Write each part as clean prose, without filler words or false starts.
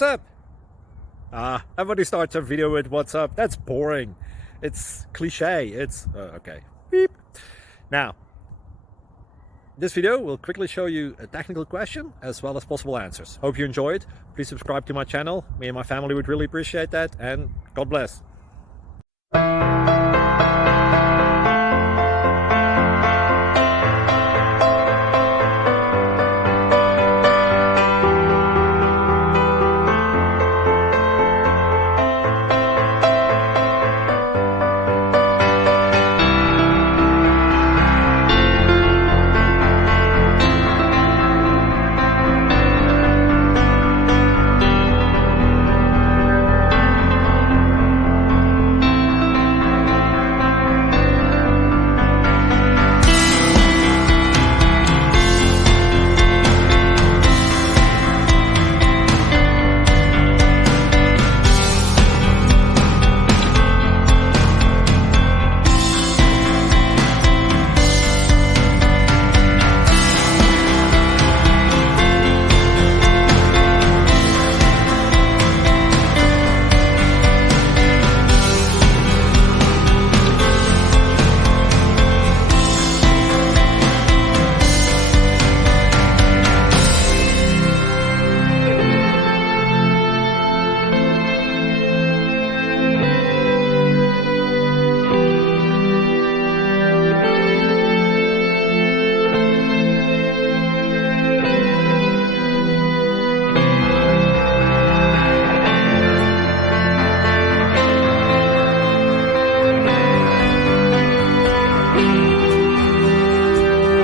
what's up? Everybody starts a video with what's up. That's boring. It's cliche. It's okay. Beep. Now, this video will quickly show you a technical question as well as possible answers. Hope you enjoyed. Please subscribe to my channel. Me and my family would really appreciate that, and God bless.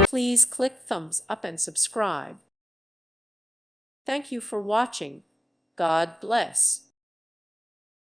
Please click thumbs up and subscribe. Thank you for watching. God bless.